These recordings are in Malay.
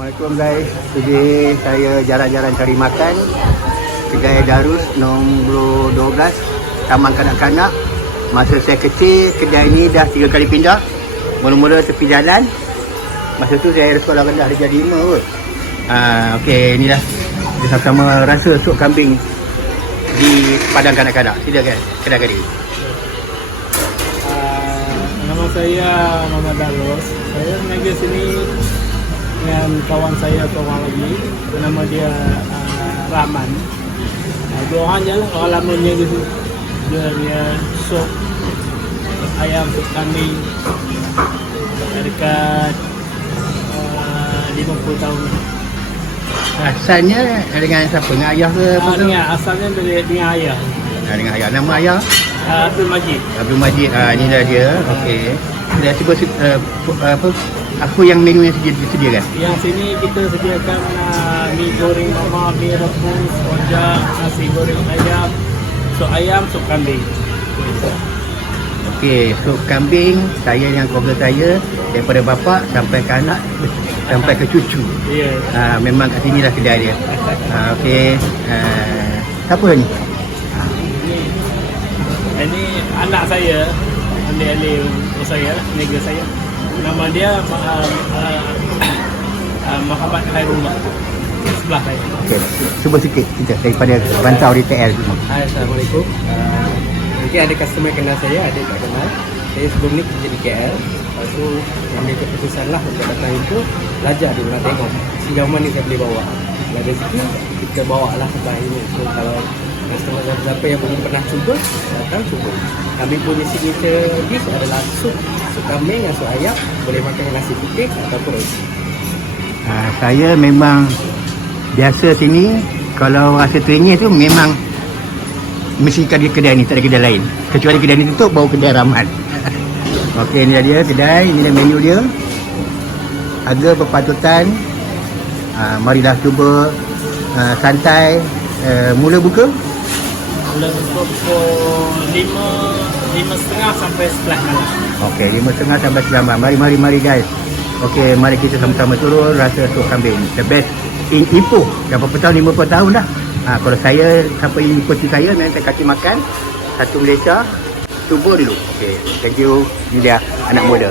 Assalamualaikum guys. Today saya jalan-jalan cari makan kedai Darus nombor 12 Taman Kanak-Kanak. Masa saya kecil, kedai ni dah 3 kali pindah. Mula-mula tepi jalan. Masa tu saya sekolah rendah Darjah 5 kot. Okey, inilah kita sama-sama rasa sup kambing di Padang Kanak-Kanak. Silakan kedai kali. Nama saya Muhammad Darus. Saya menaga sini dengan kawan saya seorang lagi. Nama dia Rahman. Dua orang je lah orang lama ni gitu. Dia sup ayam, sup kambing dekat 50 tahun. Asalnya dengan siapa? Dengan ayah ke? Asalnya dengan ayah. Dengan ayah. Nama ayah? Abdul Majid. Abdul Majid. Inilah dia. Okey. Dah cuba apa yang menu yang disediakan? Yang sini kita sediakan mi goreng mama, mi rebus, rojak, nasi goreng ayam, sup kambing. Okey, sup kambing saya yang keluarga saya daripada bapa sampai ke anak sampai ke cucu. Ya. Memang kat sinilah kedai dia. Okey. Siapa ni? Ini anak saya, adik-adik saya, negara saya. Nama dia Muhammad Khairullah. Sebelah saya. Okey, cuba sikit kita daripada rantau di KL semua. Hai, Assalamualaikum. Mungkin ada customer kenal saya, ada tak kenal. Saya sebelum ni kerja di KL. Lepas tu ambil keputusan lah untuk datang itu. Belajar dia nak tengok sejauh mana saya boleh bawa. Kalau ada rezeki, kita bawa lah sampai ini. So kalau customer siapa yang belum pernah cuba, datang cuba. Kami punya signature dish adalah sup kambing dan sup ayam. Boleh makan dengan nasi putih ataupun roti. Saya memang biasa sini kalau rasa teringin tu memang mesti kedai ni, tak ada kedai lain. Kecuali kedai ni tutup, baru kedai Rahman. Okey, ni dia kedai, ini dia menu dia. Harga berpatutan. Marilah cuba santai. Mula buka? Mula buka pukul 5.30 sampai 11 malam. Okey, 5.30 sampai 11 malam. Mari guys. Okey, mari kita sama-sama turun rasa sup kambing. The best in Ipoh. Dah berapa tahun? 50 tahun dah. Kalau saya, siapa yang ikuti saya, memang saya kasih makan satu Malaysia. Cuba dulu. Okey, thank you. Ini dia anak muda.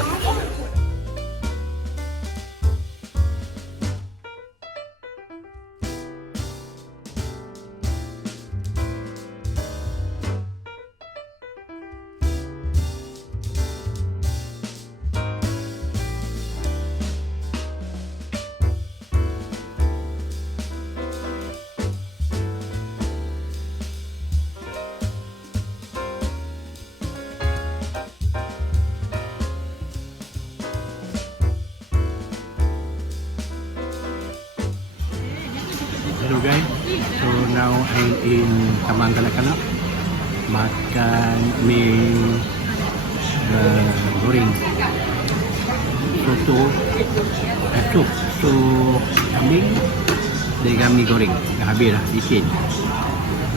Hello guys, so now I'm in Taman Kanak-Kanak makan mie goreng sup kambing dengan mie goreng. Dah habis dah, isin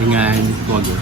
dengan keluarga.